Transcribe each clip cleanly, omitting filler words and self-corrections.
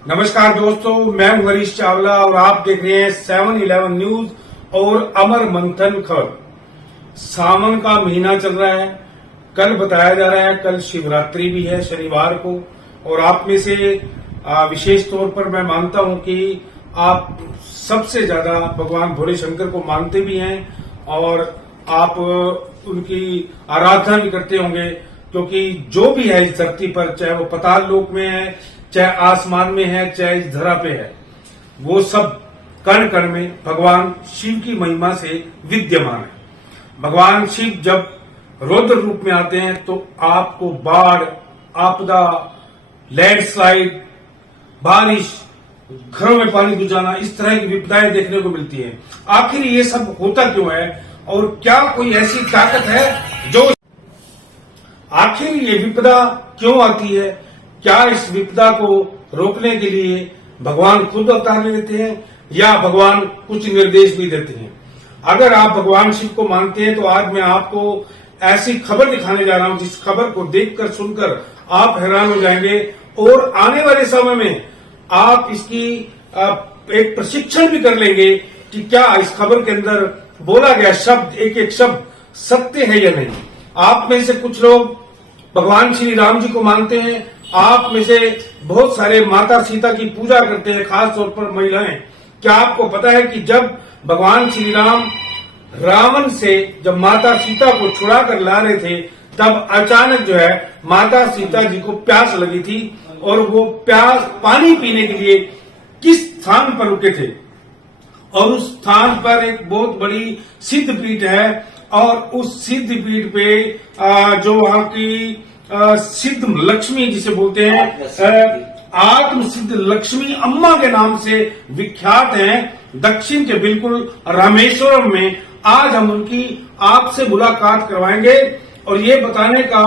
नमस्कार दोस्तों, मैं हूं हरीश चावला और आप देख रहे हैं 7-11 न्यूज और अमर मंथन खबर। सावन का महीना चल रहा है। कल बताया जा रहा है कल शिवरात्रि भी है शनिवार को, और आप में से विशेष तौर पर मैं मानता हूं कि आप सबसे ज्यादा भगवान भोले शंकर को मानते भी हैं और आप उनकी आराधना भी करते होंगे, क्योंकि जो भी है इस धरती पर, चाहे वो पाताल लोक में है, चाहे आसमान में है, चाहे इस धरा पे है, वो सब कण कण में भगवान शिव की महिमा से विद्यमान है। भगवान शिव जब रौद्र रूप में आते हैं तो आपको बाढ़, आपदा, लैंडस्लाइड, बारिश, घरों में पानी घुस जाना, इस तरह की विपदाएं देखने को मिलती हैं। आखिर ये सब होता क्यों है और क्या कोई ऐसी ताकत है जो आखिर ये विपदा क्यों आती है? क्या इस विपदा को रोकने के लिए भगवान खुद अवतार में देते हैं या भगवान कुछ निर्देश भी देते हैं? अगर आप भगवान शिव को मानते हैं तो आज मैं आपको ऐसी खबर दिखाने जा रहा हूं जिस खबर को देखकर सुनकर आप हैरान हो जाएंगे और आने वाले समय में आप इसकी एक प्रशिक्षण भी कर लेंगे कि क्या इस खबर के अंदर बोला गया शब्द, एक एक शब्द सत्य है या नहीं। आप में से कुछ लोग भगवान श्री राम जी को मानते हैं, आप में से बहुत सारे माता सीता की पूजा करते हैं, खास तौर पर महिलाएं। क्या आपको पता है कि जब भगवान श्री राम रावण से जब माता सीता को छुड़ा कर ला रहे थे, तब अचानक जो है माता सीता जी को प्यास लगी थी और वो प्यास पानी पीने के लिए किस स्थान पर रुके थे, और उस स्थान पर एक बहुत बड़ी सिद्ध पीठ है और उस सिद्ध पीठ पे जो वहां की सिद्ध लक्ष्मी जिसे बोलते हैं, आत्म सिद्ध लक्ष्मी अम्मा के नाम से विख्यात हैं, दक्षिण के बिल्कुल रामेश्वरम में। आज हम उनकी आपसे मुलाकात करवाएंगे और ये बताने का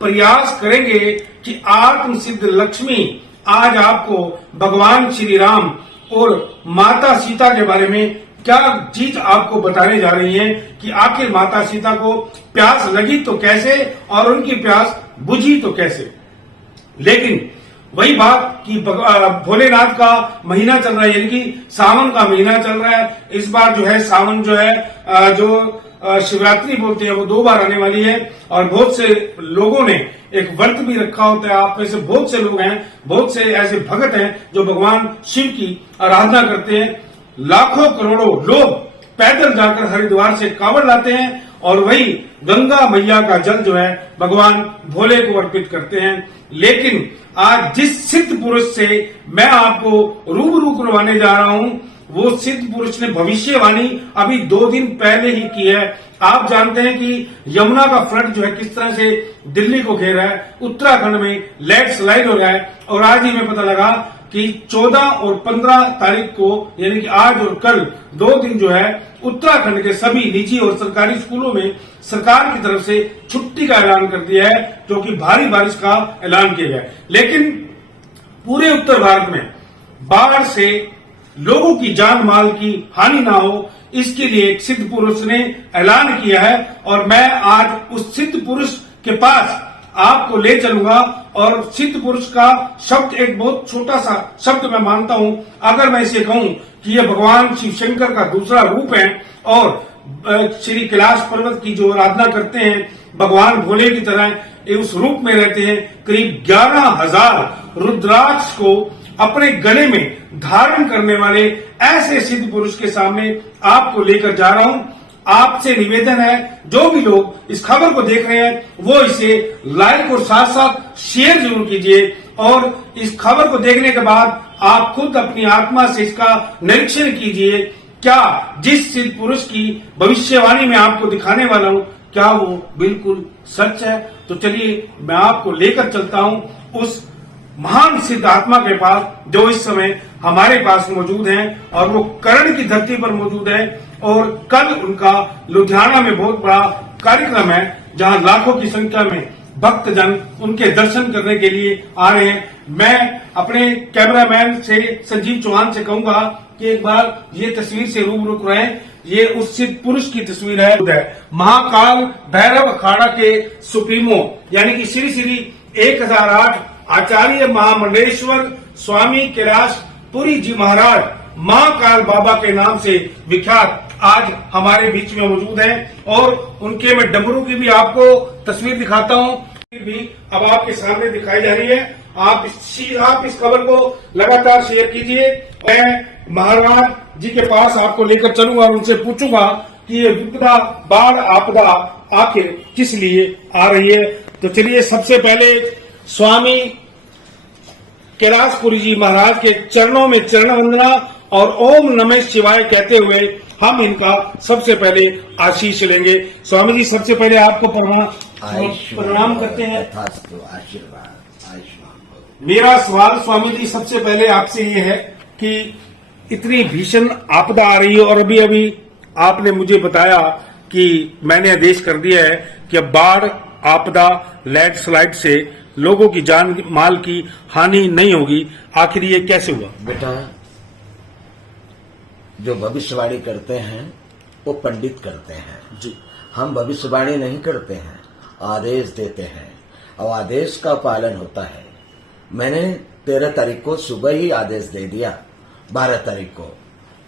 प्रयास करेंगे कि आत्म सिद्ध लक्ष्मी आज आपको भगवान श्री राम और माता सीता के बारे में क्या चीज आपको बताने जा रही है कि आखिर माता सीता को प्यास लगी तो कैसे और उनकी प्यास बुझी तो कैसे। लेकिन वही बात कि भोलेनाथ का महीना चल रहा है, यानी कि सावन का महीना चल रहा है। इस बार जो है सावन जो है जो शिवरात्रि बोलते हैं वो 2 बार आने वाली है और बहुत से लोगों ने एक व्रत भी रखा होता है। आप में से बहुत से लोग हैं, बहुत से ऐसे भगत हैं जो भगवान शिव की आराधना करते हैं। लाखों करोड़ों लोग पैदल जाकर हरिद्वार से कांवड़ लाते हैं और वही गंगा मैया का जल जो है भगवान भोले को अर्पित करते हैं। लेकिन आज जिस सिद्ध पुरुष से मैं आपको रूबरू करवाने जा रहा हूं, वो सिद्ध पुरुष ने भविष्यवाणी अभी 2 दिन पहले ही की है। आप जानते हैं कि यमुना का फ्लड जो है किस तरह से दिल्ली को घेर रहा है, उत्तराखंड में लैंडस्लाइड हो रहा है, और आज ही में पता लगा कि 14 और 15 तारीख को, यानी कि आज और कल 2 दिन जो है उत्तराखंड के सभी निजी और सरकारी स्कूलों में सरकार की तरफ से छुट्टी का ऐलान कर दिया है, क्योंकि भारी बारिश का ऐलान किया गया है। लेकिन पूरे उत्तर भारत में बाढ़ से लोगों की जान माल की हानि ना हो, इसके लिए एक सिद्ध पुरुष ने ऐलान किया है और मैं आज उस सिद्ध पुरुष के पास आपको ले चलूंगा। और सिद्ध पुरुष का शब्द एक बहुत छोटा सा शब्द मैं मानता हूं, अगर मैं इसे कहूं कि यह भगवान शिव शंकर का दूसरा रूप है और श्री कैलाश पर्वत की जो आराधना करते हैं भगवान भोले की तरह उस रूप में रहते हैं। करीब 11,000 रुद्राक्ष को अपने गले में धारण करने वाले ऐसे सिद्ध पुरुष के सामने आपको लेकर जा रहा हूं। आपसे निवेदन है, जो भी लोग इस खबर को देख रहे हैं वो इसे लाइक और साथ साथ शेयर जरूर कीजिए, और इस खबर को देखने के बाद आप खुद अपनी आत्मा से इसका निरीक्षण कीजिए। क्या जिस सिद्ध पुरुष की भविष्यवाणी में आपको दिखाने वाला हूं, क्या वो बिल्कुल सच है? तो चलिए मैं आपको लेकर चलता हूं उस महान सिद्ध आत्मा के पास जो इस समय हमारे पास मौजूद हैं, और वो कर्ण की धरती पर मौजूद है। और कल उनका लुधियाना में बहुत बड़ा कार्यक्रम है जहां लाखों की संख्या में भक्तजन उनके दर्शन करने के लिए आ रहे हैं। मैं अपने कैमरामैन से संजीव चौहान से कहूंगा कि एक बार ये तस्वीर से रूबरू कराएं। ये उस सिद्ध पुरुष की तस्वीर है। महाकाल भैरव अखाड़ा के सुप्रीमो यानी कि श्री श्री 1008 आचार्य महामंडलेश्वर स्वामी कैलाशपुरी जी महाराज महाकाल बाबा के नाम से विख्यात आज हमारे बीच में मौजूद हैं और उनके मैं डमरू की भी आपको तस्वीर दिखाता हूं, भी अब आपके सामने दिखाई जा रही है। आप इस खबर को लगातार शेयर कीजिए। मैं महाराज जी के पास आपको लेकर चलूंगा और उनसे पूछूंगा कि ये विपदा बाढ़ आपदा आखिर किस लिए आ रही है। तो चलिए सबसे पहले स्वामी कैलाशपुरी जी महाराज के चरणों में चरण वंदना और ओम नमः शिवाय कहते हुए हम इनका सबसे पहले आशीष लेंगे। स्वामी जी सबसे पहले आपको प्रणाम करते हैं। मेरा सवाल स्वामी जी सबसे पहले आपसे ये है कि इतनी भीषण आपदा आ रही है और अभी अभी आपने मुझे बताया कि मैंने आदेश कर दिया है कि अब बाढ़ आपदा लैंडस्लाइड से लोगों की जान माल की हानि नहीं होगी। आखिर ये कैसे हुआ? बेटा, जो भविष्यवाणी करते हैं वो पंडित करते हैं जी। हम भविष्यवाणी नहीं करते हैं, आदेश देते हैं और आदेश का पालन होता है। मैंने 13 तारीख को सुबह ही आदेश दे दिया, 12 तारीख को,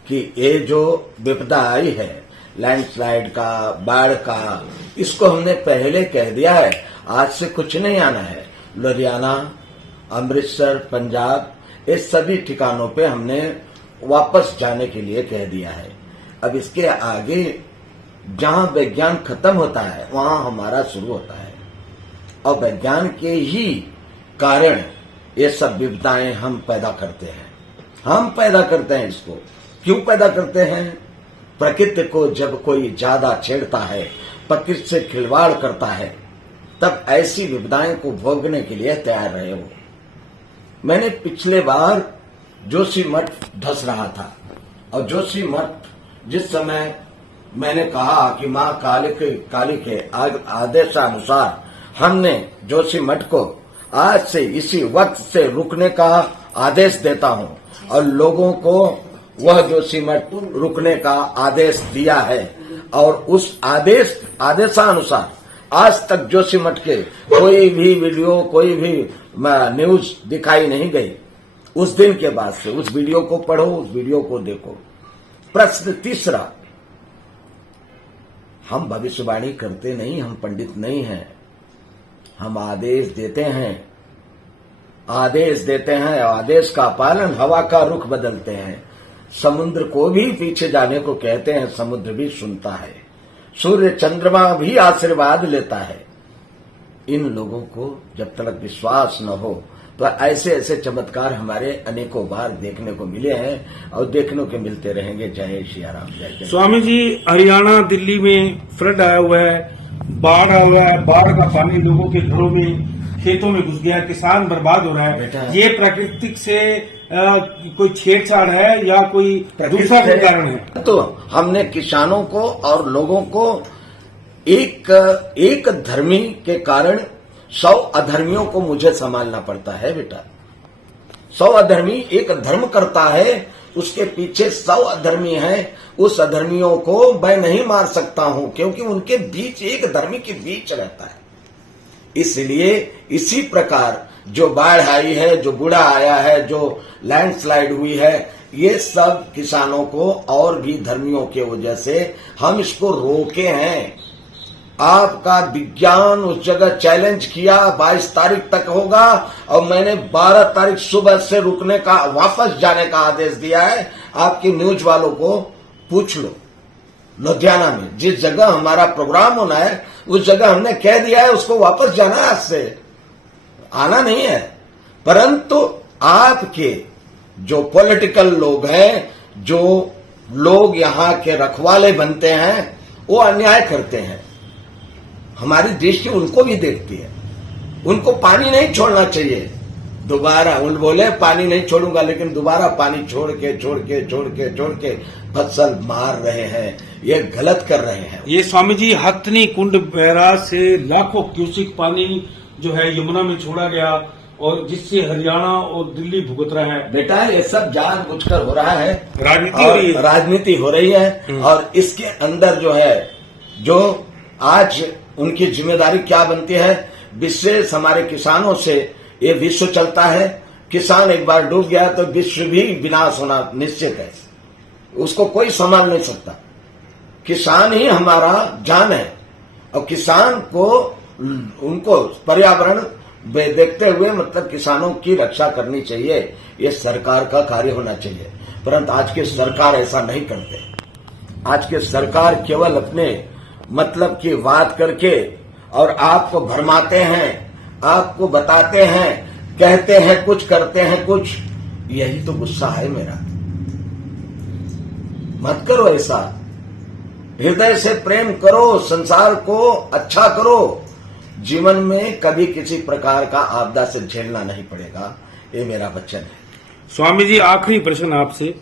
कि ये जो विपदा आई है लैंडस्लाइड का, बाढ़ का, इसको हमने पहले कह दिया है। आज से कुछ नहीं आना है। लुधियाना, अमृतसर, पंजाब, ये सभी ठिकानों पे हमने वापस जाने के लिए कह दिया है। अब इसके आगे जहां विज्ञान खत्म होता है वहां हमारा शुरू होता है और विज्ञान के ही कारण ये सब विपदाएं हम पैदा करते हैं। हम पैदा करते हैं। इसको क्यों पैदा करते हैं? प्रकृति को जब कोई ज्यादा छेड़ता है, प्रकृति से खिलवाड़ करता है, तब ऐसी विपदाएं को भोगने के लिए तैयार रहे हो। मैंने पिछले बार जोशीमठ धस रहा था और जोशीमठ जिस समय मैंने कहा कि मां काली के आदेशानुसार हमने जोशीमठ को आज से इसी वक्त से रुकने का आदेश देता हूं और लोगों को वह जोशीमठ रुकने का आदेश दिया है और उस आदेशानुसार आज तक जोशीमठ के कोई भी वीडियो, कोई भी न्यूज दिखाई नहीं गई। उस दिन के बाद से उस वीडियो को पढ़ो, उस वीडियो को देखो। प्रश्न तीसरा, हम भविष्यवाणी करते नहीं, हम पंडित नहीं हैं। हम आदेश देते हैं, आदेश देते हैं, आदेश का पालन, हवा का रुख बदलते हैं। समुद्र को भी पीछे जाने को कहते हैं, समुद्र भी सुनता है। सूर्य चंद्रमा भी आशीर्वाद लेता है। इन लोगों को जब तक विश्वास न हो तो ऐसे ऐसे चमत्कार हमारे अनेकों बार देखने को मिले हैं और देखने को मिलते रहेंगे। जय श्री राम, जय। स्वामी जी, हरियाणा दिल्ली में फ्लड आया हुआ है, बाढ़ आया हुआ है, बाढ़ का पानी लोगों के घरों में, खेतों में घुस गया, किसान बर्बाद हो रहा है। ये प्राकृतिक से कोई छेड़छाड़ है या कोई दूसरा कारण है? तो हमने किसानों को और लोगों को एक धर्मी के कारण 100 अधर्मियों को मुझे संभालना पड़ता है। बेटा, 100 अधर्मी एक धर्म करता है, उसके पीछे 100 अधर्मी हैं। उस अधर्मियों को मैं नहीं मार सकता हूं क्योंकि उनके बीच एक धर्मी के बीच रहता है। इसलिए इसी प्रकार जो बाढ़ आई है, जो बूढ़ा आया है, जो लैंडस्लाइड हुई है, ये सब किसानों को और भी धर्मियों के वजह से हम इसको रोके हैं। आपका विज्ञान उस जगह चैलेंज किया, 22 तारीख तक होगा और मैंने 12 तारीख सुबह से रुकने का, वापस जाने का आदेश दिया है। आपकी न्यूज वालों को पूछ लो, लुधियाना में जिस जगह हमारा प्रोग्राम होना है उस जगह हमने कह दिया है उसको वापस जाना है, आज से आना नहीं है। परंतु आपके जो पॉलिटिकल लोग हैं, जो लोग यहाँ के रखवाले बनते हैं, वो अन्याय करते हैं। हमारी दृष्टि उनको भी देखती है। उनको पानी नहीं छोड़ना चाहिए दोबारा। उन बोले पानी नहीं छोड़ूंगा, लेकिन दोबारा पानी छोड़ के फसल मार रहे हैं। ये गलत कर रहे हैं। ये स्वामी जी, हथनी कुंड बैराज से लाखों क्यूसिक पानी जो है यमुना में छोड़ा गया और जिससे हरियाणा और दिल्ली भुगत रहा है। बेटा, ये सब जानबूझकर हो रहा है, राजनीति हो रही है। और इसके अंदर जो है, जो आज उनकी जिम्मेदारी क्या बनती है, विशेष हमारे किसानों से ये विश्व चलता है, किसान एक बार डूब गया तो विश्व भी विनाश होना निश्चित है, उसको कोई संभाल नहीं सकता। किसान ही हमारा जान है और किसान को उनको पर्यावरण देखते हुए मतलब किसानों की रक्षा करनी चाहिए, ये सरकार का कार्य होना चाहिए। परंतु आज की सरकार ऐसा नहीं करते। आज की सरकार केवल अपने मतलब की बात करके और आपको भरमाते हैं, आपको बताते हैं, कहते हैं कुछ करते हैं कुछ। यही तो गुस्सा है मेरा। मत करो ऐसा, हृदय से प्रेम करो, संसार को अच्छा करो, जीवन में कभी किसी प्रकार का आपदा से झेलना नहीं पड़ेगा, ये मेरा वचन है। स्वामी जी, आखिरी प्रश्न आपसे।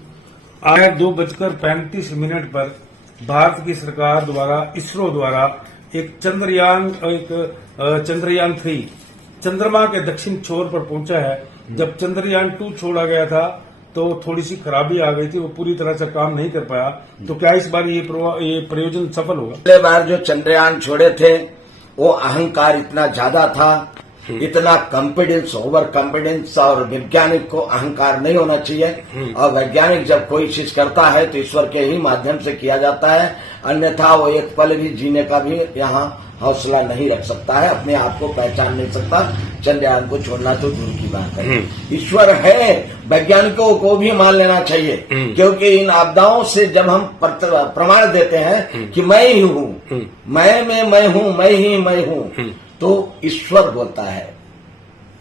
आज 2:35 पर भारत की सरकार द्वारा, इसरो द्वारा एक चंद्रयान 3 चंद्रमा के दक्षिण छोर पर पहुंचा है। जब चंद्रयान 2 छोड़ा गया था तो थोड़ी सी खराबी आ गई थी, वो पूरी तरह से काम नहीं कर पाया। तो क्या इस बार ये प्रयोजन सफल होगा? पहले बार जो चंद्रयान छोड़े थे वो अहंकार इतना ज्यादा था, इतना कॉन्फिडेंस, ओवर कॉन्फिडेंस, और वैज्ञानिक को अहंकार नहीं होना चाहिए। और वैज्ञानिक जब कोई चीज करता है तो ईश्वर के ही माध्यम से किया जाता है, अन्यथा वो एक पल भी जीने का भी यहाँ हौसला नहीं रख सकता है, अपने आप को पहचान नहीं सकता। चंद्रयान को छोड़ना तो दूर की बात है। ईश्वर है, वैज्ञानिकों को भी मान लेना चाहिए, क्योंकि इन आपदाओं से जब हम प्रमाण देते हैं कि मैं ही हूँ, मैं हूँ, मैं ही मैं हूँ, तो ईश्वर बोलता है,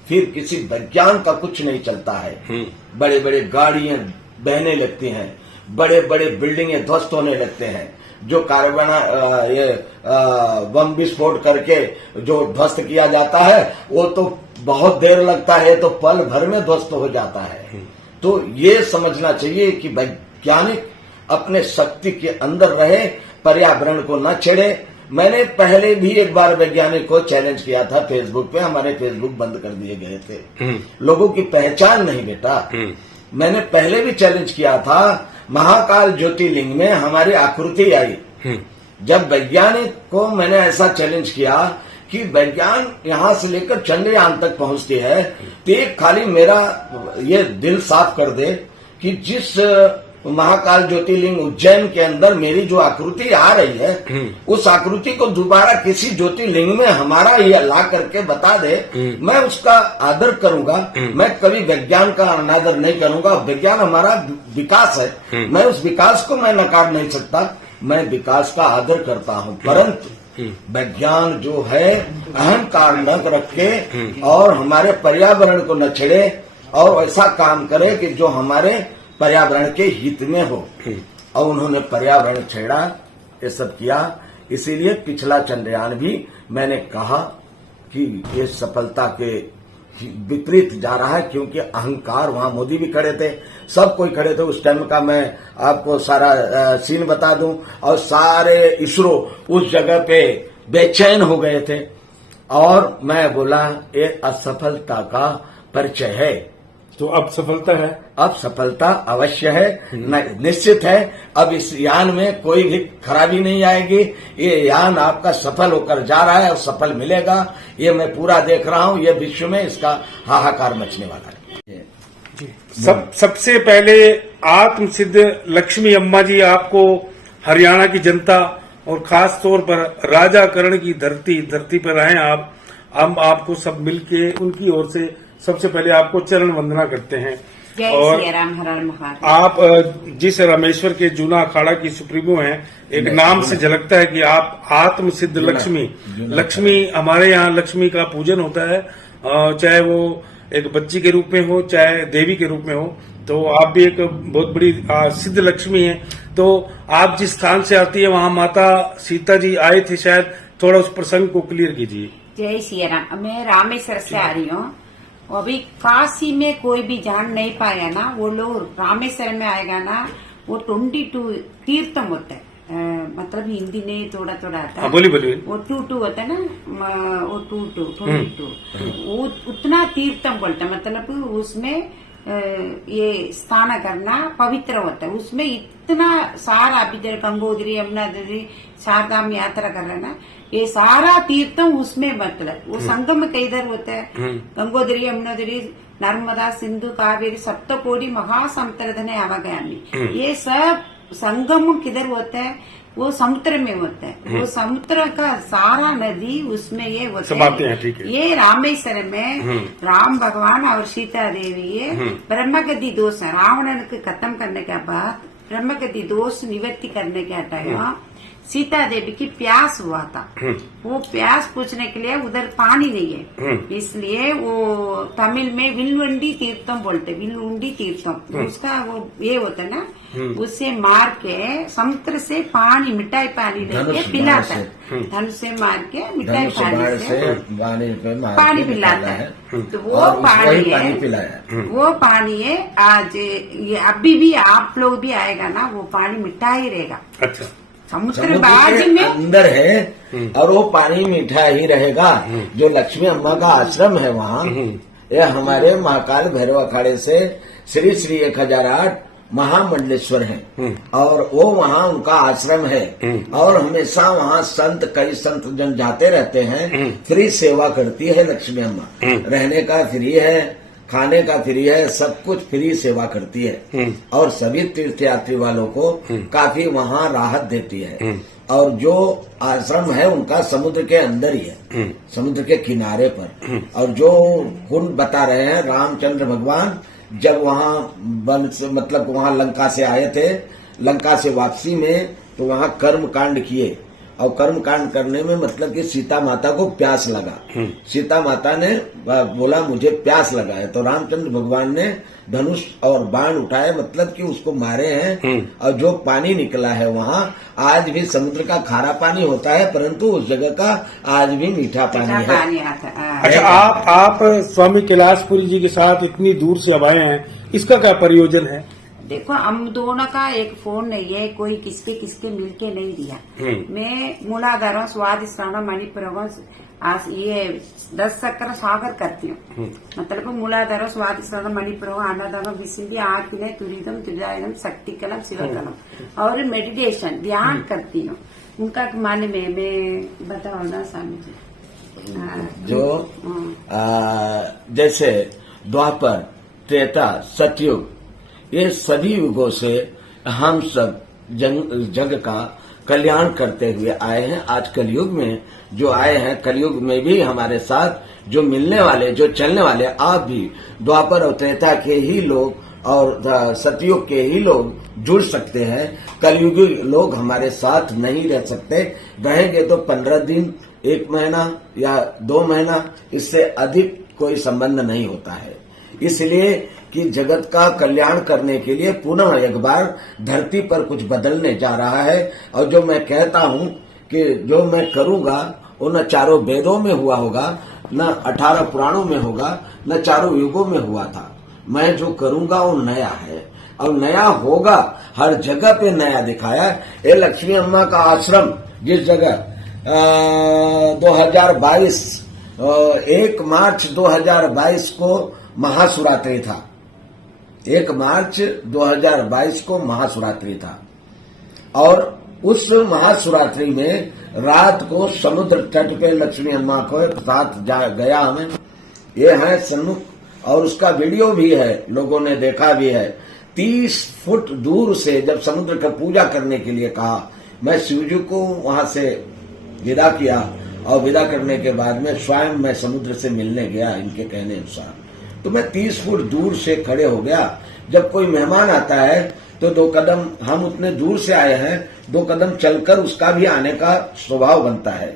फिर किसी विज्ञान का कुछ नहीं चलता है। बड़े बड़े गाड़ियां बहने लगती हैं, बड़े बड़े बिल्डिंगें ध्वस्त होने लगते हैं, जो बम विस्फोट करके जो ध्वस्त किया जाता है वो तो बहुत देर लगता है, तो पल भर में ध्वस्त हो जाता है। तो ये समझना चाहिए कि वैज्ञानिक अपने शक्ति के अंदर रहे, पर्यावरण को न छेड़े। मैंने पहले भी एक बार वैज्ञानिक को चैलेंज किया था फेसबुक पे, हमारे फेसबुक बंद कर दिए गए थे। लोगों की पहचान नहीं बेटा। मैंने पहले भी चैलेंज किया था, महाकाल ज्योतिर्लिंग में हमारी आकृति आई। जब वैज्ञानिक को मैंने ऐसा चैलेंज किया कि वैज्ञान यहां से लेकर चंद्रयान तक पहुंचती है, तो एक खाली मेरा ये दिल साफ कर दे कि जिस महाकाल ज्योतिर्लिंग उज्जैन के अंदर मेरी जो आकृति आ रही है, उस आकृति को दोबारा किसी ज्योतिर्लिंग में हमारा ये ला करके बता दे, मैं उसका आदर करूंगा। मैं कभी विज्ञान का अनादर नहीं करूंगा। विज्ञान हमारा विकास है, मैं उस विकास को मैं नकार नहीं सकता, मैं विकास का आदर करता हूं। परंतु विज्ञान जो है अहंकार न रखे और हमारे पर्यावरण को न छेड़े और ऐसा काम करे कि जो हमारे पर्यावरण के हित में हो। और उन्होंने पर्यावरण छेड़ा, ये सब किया। इसीलिए पिछला चंद्रयान भी मैंने कहा कि ये सफलता के विपरीत जा रहा है, क्योंकि अहंकार, वहां मोदी भी खड़े थे, सब कोई खड़े थे उस टाइम का। मैं आपको सारा सीन बता दूं, और सारे इसरो उस जगह पे बेचैन हो गए थे। और मैं बोला ये असफलता का परिचय है। तो अब सफलता है? अब सफलता अवश्य है, निश्चित है। अब इस यान में कोई भी खराबी नहीं आएगी। ये यान आपका सफल होकर जा रहा है और सफल मिलेगा, ये मैं पूरा देख रहा हूं। ये विश्व में इसका हाहाकार मचने वाला है। सबसे पहले आत्मसिद्ध लक्ष्मी अम्मा जी, आपको हरियाणा की जनता और खास तौर पर राजाकरण की धरती पर आए आप, हम आपको सब मिलके उनकी ओर से सबसे पहले आपको चरण वंदना करते हैं। और हर हर महादेव। आप जिस रामेश्वर के जूना अखाड़ा की सुप्रीमो हैं, एक नाम से झलकता है कि आप आत्मसिद्ध लक्ष्मी हमारे यहाँ लक्ष्मी का पूजन होता है, चाहे वो एक बच्ची के रूप में हो चाहे देवी के रूप में हो। तो आप भी एक बहुत बड़ी सिद्ध लक्ष्मी हैं। तो आप जिस स्थान से आती है वहाँ माता सीता जी आए थे शायद, थोड़ा उस प्रसंग को क्लियर कीजिए। जय श्री राम। मैं रामेश्वर से आ रही हूँ। अभी काशी में कोई भी जान नहीं पाया ना, वो लोग रामेश्वर में आएगा ना, वो 22 तीर्थम होता है। मतलब हिंदी में थोड़ा थोड़ा आता है। बोलिए। वो 22 होता है ना, वो 22 वो उतना तीर्थम बोलता है। मतलब उसमें ये स्नान करना पवित्र होता है। उसमें इतना सारा अभी इधर गंगोत्री, यमुना नदी, चारधाम यात्रा कर रहे ना, ये सारा तीर्थम उसमें मतलब वो संगम किधर होता है, गंगोत्री, यमुनोत्री, नर्मदा, सिंधु, कावेरी, सप्तकोटि महासमुद्रधने अवगामी, ये सब संगम किधर होता है, वो समुद्र में होता है। वो समुद्र का सारा नदी उसमें ये होता है। ठीक है। ये रामेश्वरम में राम भगवान और सीता देवी ये ब्रह्मगति दोष है, रावण को खत्म करने के बाद ब्रह्मगति दोष निवृत्ति करने के टाइम सीता देवी की प्यास हुआ था। वो प्यास पूछने के लिए उधर पानी नहीं है, इसलिए वो तमिल में विलुंडी तीर्थम बोलते, विलुंडी तीर्थम उसका वो ये होता है ना, उससे मार के समुद्र से पानी, मिठाई पानी लेके पिलाता है, धनुष से मार के मिठाई पानी से पानी पिलाता है। तो वो पानी है, वो पानी है। आज ये अभी भी आप लोग भी आएगा ना, वो पानी मीठा ही रहेगा। अच्छा, समुद्र बाजू में अंदर है और वो पानी मीठा ही रहेगा। जो लक्ष्मी अम्मा का आश्रम है वहाँ, ये हमारे महाकाल भैरव अखाड़े से श्री श्री 1008 महामंडलेश्वर हैं और वो वहाँ उनका आश्रम है और हमेशा वहाँ कई संत जन जाते रहते हैं। फ्री सेवा करती है लक्ष्मी अम्मा, रहने का फ्री है, खाने का फ्री है, सब कुछ फ्री सेवा करती है और सभी तीर्थयात्री वालों को काफी वहाँ राहत देती है। और जो आश्रम है उनका समुद्र के अंदर ही है, समुद्र के किनारे पर। और जो कुंड बता रहे हैं, रामचंद्र भगवान जब वहाँ वन से मतलब वहाँ लंका से आए थे, लंका से वापसी में तो वहाँ कर्म कांड किए और कर्म कांड करने में मतलब कि सीता माता को प्यास लगा। सीता माता ने बोला मुझे प्यास लगा है, तो रामचंद्र भगवान ने धनुष और बाण उठाए, मतलब कि उसको मारे हैं। और जो पानी निकला है वहाँ आज भी समुद्र का खारा पानी होता है, परंतु उस जगह का आज भी मीठा पानी है। अच्छा, आप स्वामी कैलाशपुरी जी के साथ इतनी दूर से अब आए हैं, इसका क्या प्रयोजन है? देखो, हम दोनों का एक फोन नहीं है, कोई किसके मिलके नहीं दिया। मैं मूलाधार स्वाद स्नान मणिपुर आज ये 10 चक्कर सागर करती हूँ। मतलब मूलाधार स्वाद स्नान मणिपुर अन्नदान विसिंधी आकिने तुरिदम तुजायदम शक्तिकलम शिवकलम और मेडिटेशन ध्यान करती हूँ। उनका माने में मैं बताओ ना स्वामी जी। जो जैसे द्वापर, त्रेता, सतयुग, ये सभी युगों से हम सब जग का कल्याण करते हुए आए हैं। आज कलयुग में जो आए हैं, कलयुग में भी हमारे साथ जो मिलने वाले, जो चलने वाले, आप भी द्वापर और त्रेता के ही लोग और सतयुग के ही लोग जुड़ सकते हैं। कलयुगी लोग हमारे साथ नहीं रह सकते, रहेंगे तो 15 दिन, 1 महीना या 2 महीना, इससे अधिक कोई संबंध नहीं होता है। इसलिए कि जगत का कल्याण करने के लिए पुनः एक बार धरती पर कुछ बदलने जा रहा है। और जो मैं कहता हूँ कि जो मैं करूँगा वो न चारों वेदों में हुआ होगा, न 18 पुराणों में होगा, न चारों युगों में हुआ था। मैं जो करूँगा वो नया है और नया होगा, हर जगह पे नया दिखाया। ये लक्ष्मी अम्मा का आश्रम जिस जगह 2022 1 मार्च 2022 को महाशिवरात्रि था, 1 मार्च 2022 को महाशिवरात्रि था और उस महाशिवरात्रि में रात को समुद्र तट पे लक्ष्मी अम्मा को साथ गया हमें। ये है सन्मुख और उसका वीडियो भी है, लोगों ने देखा भी है। 30 फुट दूर से जब समुद्र का पूजा करने के लिए कहा, मैं शिवजी को वहां से विदा किया और विदा करने के बाद में स्वयं मैं समुद्र से मिलने गया इनके कहने अनुसार। तो मैं 30 फुट दूर से खड़े हो गया। जब कोई मेहमान आता है तो 2 कदम, हम उतने दूर से आए हैं, 2 कदम चलकर उसका भी आने का स्वभाव बनता है।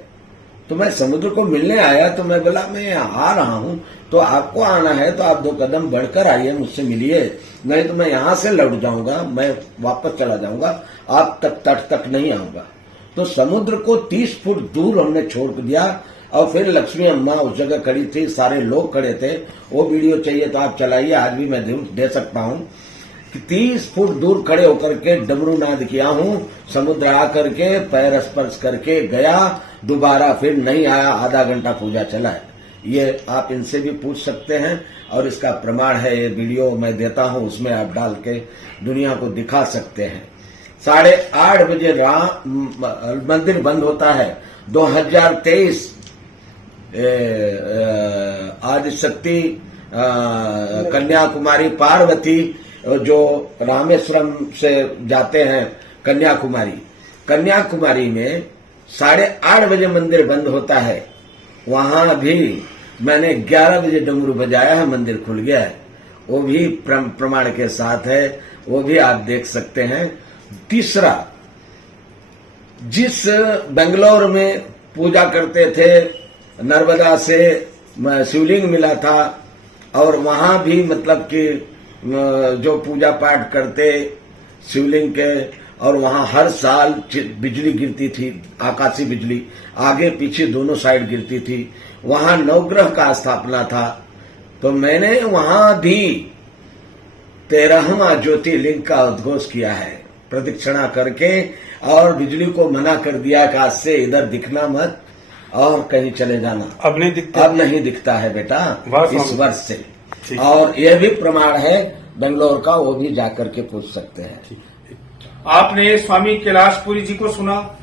तो मैं समुद्र को मिलने आया तो मैं बोला मैं आ रहा हूं, तो आपको आना है तो आप 2 कदम बढ़कर आइए, मुझसे मिलिए, नहीं तो मैं यहां से लौट जाऊंगा, मैं वापस चला जाऊंगा, आप तक तट तक नहीं आऊंगा। तो समुद्र को 30 फुट दूर हमने छोड़ दिया और फिर लक्ष्मी अम्मा उस जगह खड़ी थी, सारे लोग खड़े थे। वो वीडियो चाहिए तो आप चलाइए, आज भी मैं दे सकता हूँ कि 30 फुट दूर खड़े होकर के डमरू नाद किया हूँ। समुद्र आकर के पैर स्पर्श करके गया, दोबारा फिर नहीं आया, आधा घंटा पूजा चला है। ये आप इनसे भी पूछ सकते हैं और इसका प्रमाण है, ये वीडियो मैं देता हूं, उसमें आप डाल के दुनिया को दिखा सकते हैं। 8:30 बजे मंदिर बंद होता है। 2023 आदिशक्ति कन्याकुमारी पार्वती जो रामेश्वरम से जाते हैं कन्याकुमारी में 8:30 बजे मंदिर बंद होता है। वहां भी मैंने 11 बजे डमरू बजाया है, मंदिर खुल गया है। वो भी प्रमाण के साथ है, वो भी आप देख सकते हैं। तीसरा, जिस बेंगलोर में पूजा करते थे, नर्मदा से शिवलिंग मिला था और वहां भी मतलब कि जो पूजा पाठ करते शिवलिंग के, और वहां हर साल बिजली गिरती थी, आकाशीय बिजली आगे पीछे दोनों साइड गिरती थी। वहां नवग्रह का स्थापना था, तो मैंने वहां भी 13वां ज्योतिर्लिंग का उद्घोष किया है प्रदक्षिणा करके, और बिजली को मना कर दिया कि आज से इधर दिखना मत और कहीं चले जाना। अब नहीं दिखता? अब नहीं दिखता है बेटा, इस वर्ष से। ठीक। और यह भी प्रमाण है बेंगलोर का, वो भी जाकर के पूछ सकते हैं। आपने स्वामी कैलाशपुरी जी को सुना,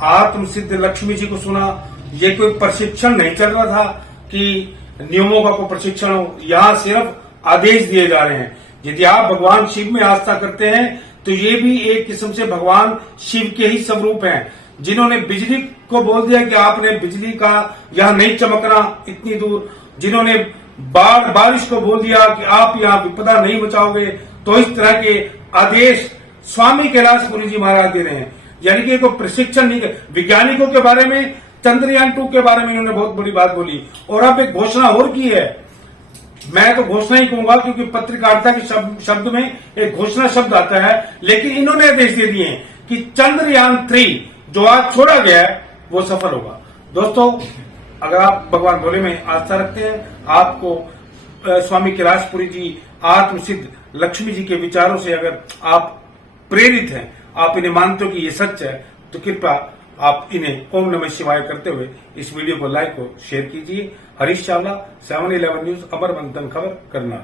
आत्म सिद्ध लक्ष्मी जी को सुना। ये कोई प्रशिक्षण नहीं चल रहा था कि नियमों का कोई प्रशिक्षण हो, यहाँ सिर्फ आदेश दिए जा रहे हैं। यदि आप भगवान शिव में आस्था करते हैं तो ये भी एक किस्म से भगवान शिव के ही स्वरूप हैं, जिन्होंने बिजली को बोल दिया कि आपने बिजली का यहाँ नहीं चमकना इतनी दूर, जिन्होंने बारिश को बोल दिया कि आप यहाँ विपदा नहीं बचाओगे। तो इस तरह के आदेश स्वामी कैलाशपुरी जी महाराज दे रहे हैं, यानी कि कोई प्रशिक्षण नहीं। वैज्ञानिकों के बारे में, चंद्रयान 2 के बारे में इन्होंने बहुत बड़ी बात बोली। और अब एक घोषणा और की है, मैं तो घोषणा ही कहूंगा क्योंकि पत्रकारिता के शब्द में एक घोषणा शब्द आता है, लेकिन इन्होंने आदेश दे दिए कि चंद्रयान 3 जो आज छोड़ा गया है वो सफल होगा। दोस्तों, अगर आप भगवान भोले में आस्था रखते हैं, आपको स्वामी कैलाशपुरी जी, आत्मसिद्ध लक्ष्मी जी के विचारों से अगर आप प्रेरित हैं, आप इन्हें मानते हो कि ये सच है, तो कृपया आप इन्हें ओम नमः शिवाय करते हुए इस वीडियो को लाइक और शेयर कीजिए। हरीश चावला, 7-11 न्यूज, अमर मंथन खबर, करनाल।